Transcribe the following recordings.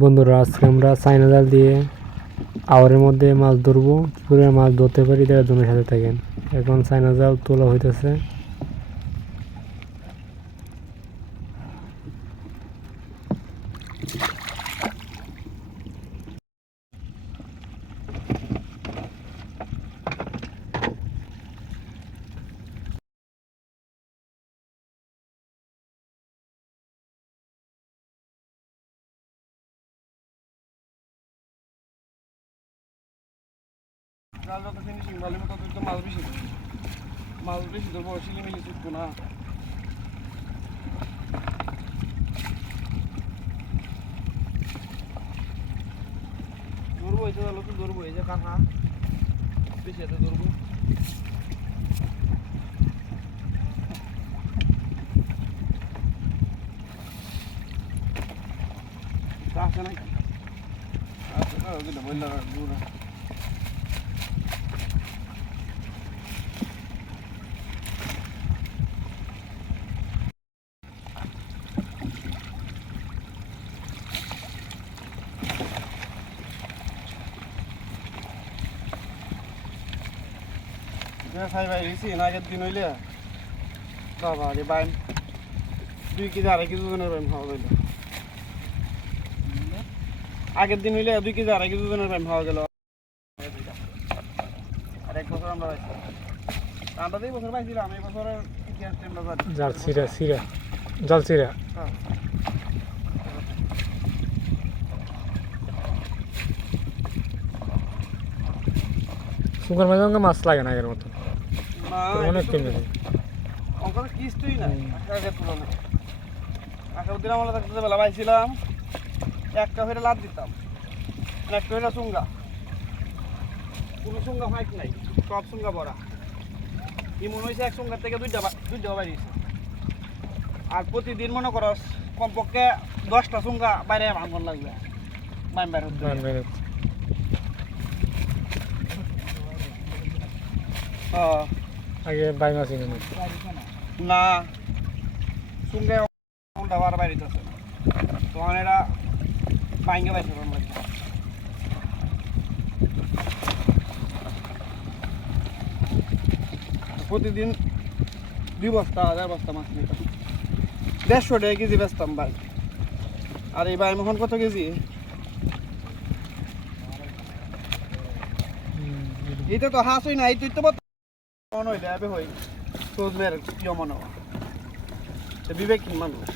বন্ধুরা, আজকে আমরা চাইনা জাল দিয়ে আওয়ারের মধ্যে মাছ ধরবো। কী করে মাছ ধরতে পারি, তারা জমির সাথে থাকেন। এখন চাইনা জাল তোলা হইতেছে। জাল যত ফিনিশিং ভালো তত তো মাছ বেশি মাছ বেশি ধরবো শিলিমিলি চুটবো না। ধরবো, এই যে তো ধরবো, এই কাঁথা বেশি এত ধরবো। আছে নাকি? ওগুলো বললাম ভাই গেছি না আগের দিন হইলে। বাবা রে বাইম দুই কেজি আড়াই কেজি ওজনের বাইম খাওয়া গেল। আগের দিন হইলে দুই কেজি আড়াই কেজি ওজনের বাইম খাওয়া গেল। আর এক বছর আমরা পাইছি আমরা তো এই বছর পাইছিলাম এই বছরের ইতিহাস আমরা জানি। জাল সিরা সিরা জাল সিরা হ্যাঁ। শুকর মাঝে মাছ লাগে না আগের মতো অনেক কমে যায়? অঙ্কটা কিস্তুই না আগের তুলনায় আসার দিন আমরা থাকতে বেলা পাইছিলাম একটা ফেরে লাভ দিতাম। একটা ফেরে চুঙ্গা কোনো চুঙ্গা ফাইক নাই সব চুঙ্গা ভরা। কি মনে হয়েছে এক চুঙ্গার থেকে দুইটা বা- দুইটা বাড়িয়েছে আর প্রতিদিন মনে করো কমপক্ষে দশটা চুঙ্গা বাইরে ভাঙন লাগবে। বাইম বাইর হ্যাঁ। আগে বাই মাছ না সঙ্গে উল্টা বার বাড়িতেছে তখন এরা বাইঙ্গে প্রতিদিন দুই বস্তা হাজার বস্তা মাছ নিতাম। দেড়শো টাকা কেজি বেচতাম ভাই। আর এই ভাই এখন কত কেজি? এইটা তো হাঁস হই না এই তুই তো মনে হইলে আবে হই সোজমের প্রিয় মনে হয়। সে বিবেকহীন মানুষ।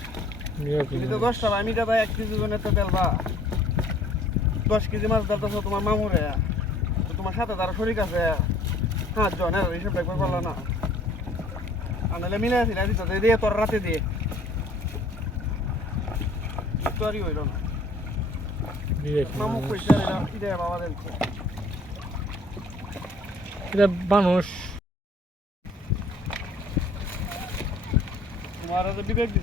তুমি তো দশটা আমি দাদা এক কেজি জনের তো তেল বা দশ কেজি মাছ ধরতেছো তোমার মামুরে। তো তোমার সাথে তারা শরিক আছে। হাত জন আর এইসব একবার করল না। আর নাহলে মিলে আসি না দিত দিয়ে তোর রাতে দিয়ে তোরই হইল না। মামু কইছে বাবা দেখছে এটা মানুষ Arada bir de